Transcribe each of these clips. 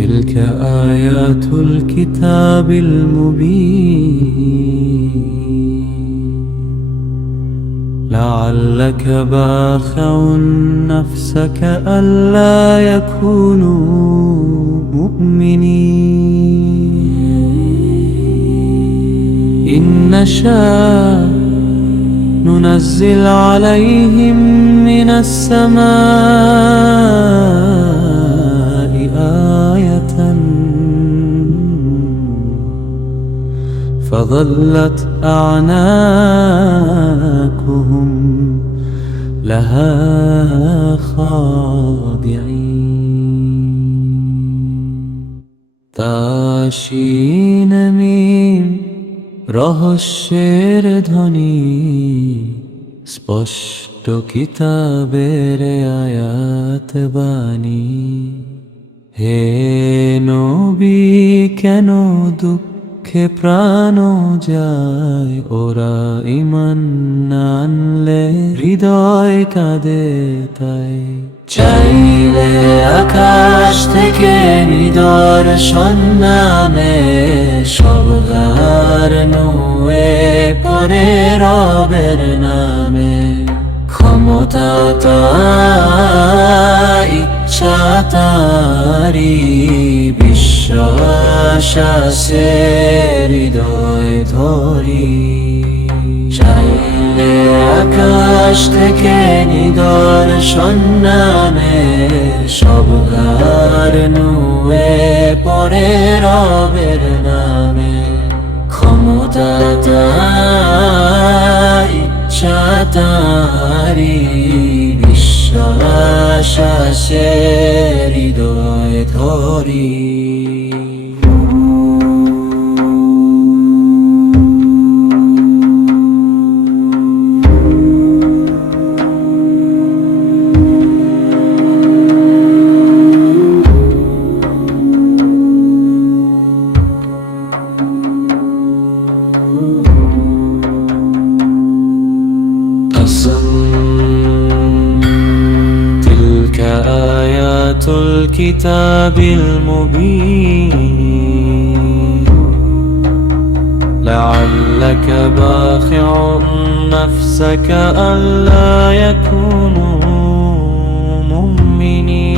تلك آيات الكتاب المبين لعلك باخع نفسك ألا يكونوا مؤمنين إن نشاء ننزل عليهم من السماء آية فظلت أعناقهم لها خاضعين তাসিন মিম রহস্যের ধ্বনি স্পষ্ট কিতাবের আয়াত বাণী হে নবী কেন দুঃখে প্রাণ যায় ওরা ঈমান না আনলে হৃদয় কাঁদে তাই চাইলে আকাশ থেকে নিদর্শন নামে সব গার নুয়ে পরে রবের নামে ক্ষমতা তার ইচ্ছা তারি বিশ্বাস আছে হৃদয় ধরি চাইলে আকাশ থেকে নিদর্শন নামে সব গার নুয়ে পরে রবের নামে ক্ষমতা তার ইচ্ছা তারি বিশ্বাস আছে হৃদয় ধরি تلك آيات الكتاب المبين لعلك باخع نفسك ألا يكونوا مؤمنين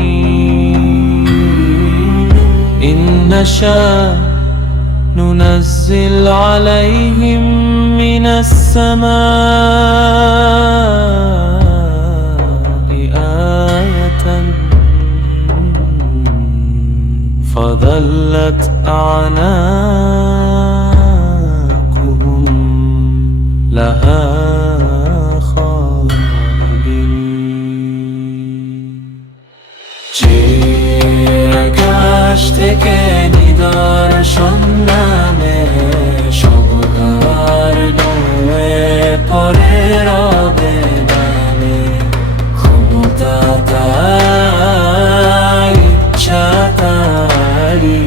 إن نشاء ننزل عليهم من السماء آية فظلت أعناقهم لها خاضعين আকাশ থেকে নিদর্শন নামে সব গার নুয়ে পরে রবে নামে ক্ষমতা তার ইচ্ছা তারি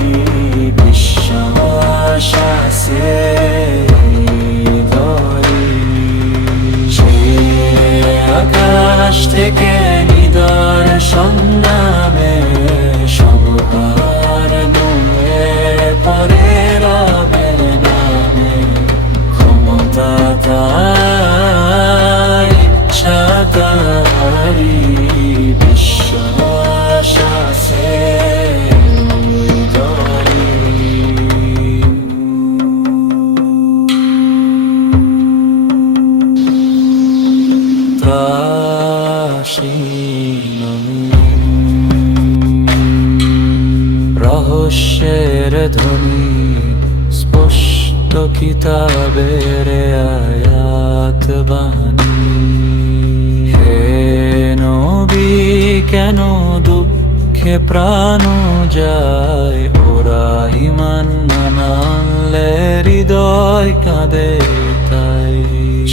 বিশ্বাস আছে হৃদয়ে আকাশ থেকে নিদর্শন নামে সব গার নুয়ে পরে রবের নামে ক্ষমতা তার ইচ্ছা তারি বিশ্বাস আছে রহস্যের ধ্বনি স্পষ্ট কিতাবের আয়াত বাণী হে নবী কেন দুঃখে প্রাণ যায় ওরা ঈমান না আনলে হৃদয় কাঁদে তাই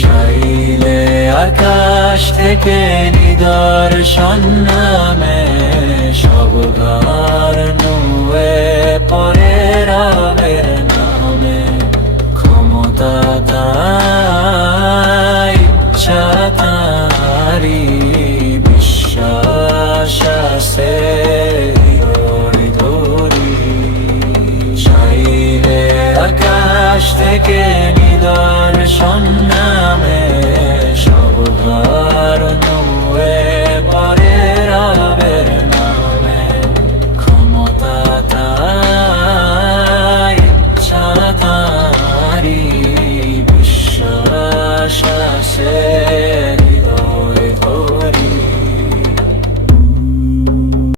চাইলে আকাশ থেকে নিদর্শন নামে সব গার নুয়ে পরে রবের নামে ক্ষমতা তার ইচ্ছা তারি বিশ্বাস আছে হৃদয় ধরি থেকে নিদর্শন